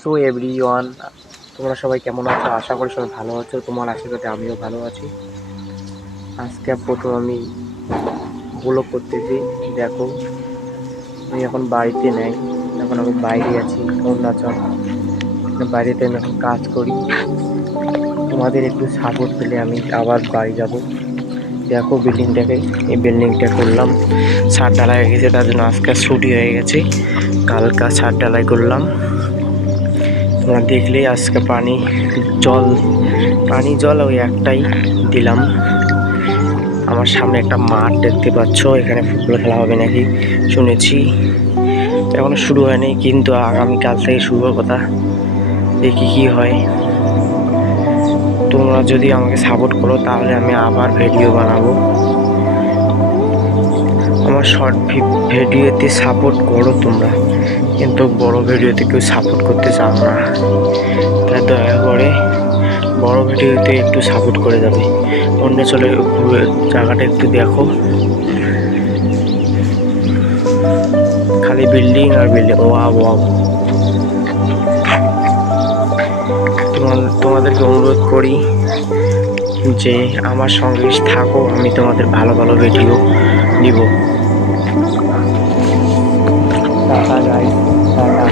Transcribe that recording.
So everyone, তোমরা সবাই কেমন আছো? আশা করি সবাই ভালো আছো। তোমার আশীর্বাদে আমিও ভালো আছি। আজকে প্রথম আমি ব্লগ করতেছি। দেখো, আমি এখন বাড়িতে নেই, এখন আমি বাইরে আছি অরুণাচল। বাড়িতে আমি এখন কাজ করি। তোমাদের একটু সাপোর্ট পেলে আমি আবার বাড়ি যাব। দেখো বিল্ডিংটাকে, এই বিল্ডিংটা করলাম, ছাদ ঢালাই হয়ে গেছে, তার জন্য আজকে ছুটি হয়ে গেছে। কালকা ছাদ ঢালাই করলাম। তোমরা দেখলেই আজকে পানি জল ওই একটাই দিলাম। আমার সামনে একটা মাঠ দেখতে পাচ্ছ, এখানে ফুটবল খেলা হবে নাকি শুনেছি। এখনো শুরু হয়নি, কিন্তু আগামীকাল থেকে শুরু হওয়ার কথা। দেখি কি হয়। তোমরা যদি আমাকে সাপোর্ট করো তাহলে আমি আবার ভিডিও বানাবো। আমার শর্ট ভিডিওতে সাপোর্ট করো তোমরা, কিন্তু বড় ভিডিওতে কেউ সাপোর্ট করতে চাও না। তাই দয়া করে বড় ভিডিওতে একটু সাপোর্ট করে যাবে। অন্য চলে জায়গাটা একটু দেখো, খালি বিল্ডিং আর বিল্ডিং। Wow wow. তোমাদেরকে অনুরোধ করি যে আমার সঙ্গে থাকো, আমি তোমাদের ভালো ভালো ভিডিও দিব। Tata guys, tata.